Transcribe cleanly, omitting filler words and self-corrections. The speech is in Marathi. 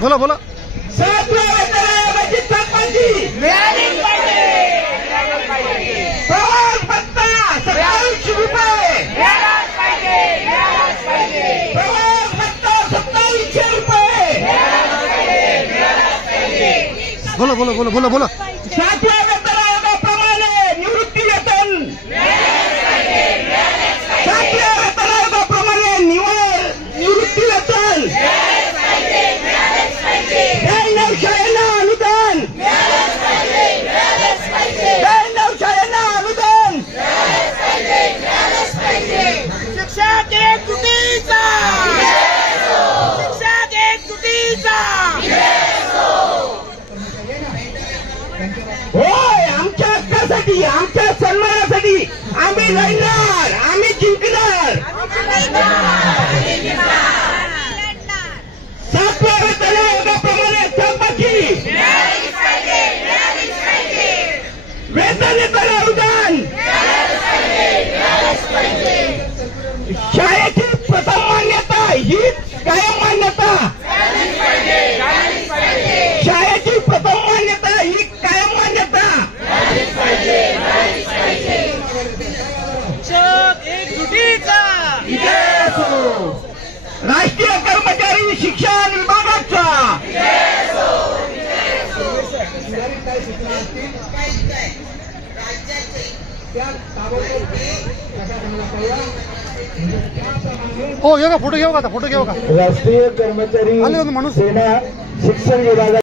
बोला बोला. 7व्या वेतन आयोगाची थकबाकी मिळालीच पाहिजे. प्रवास भत्ता 2700 रुपये मिळालाच पाहिजे. प्रवास भत्ता 2700 रुपये बोला बोला बोला बोला बोला. 7व्या वेतन आयोगाप्रमाणे निवृत्ती वेतन 7व्या वेतन आयोगाप्रमाणे निवृत्ती वेतन 92 शाळांना अनुदान 92 शाळांना अनुदान. शिक्षक एकजुटीचा शिक्षक एकजुटीचा होय. आमच्या हक्कासाठी आमच्या सन्मानासाठी आम्ही लढणार. आम्ही जिंकणार. 7व्या वेतन आयोगाप्रमाणे थकबाकी वेतनेतर अनुदान शाळेची प्रथम मान्यता ही कायम मान्यता शाळेची प्रथम मान्यता ही कायम मान्यता. राष्ट्रीय कर्मचारी शिक्षण विभागाचा हो घेऊ का फोटो घेऊ का फोटो घेऊ का. राष्ट्रीय कर्मचारी आले माणूस सेना शिक्षण विभागा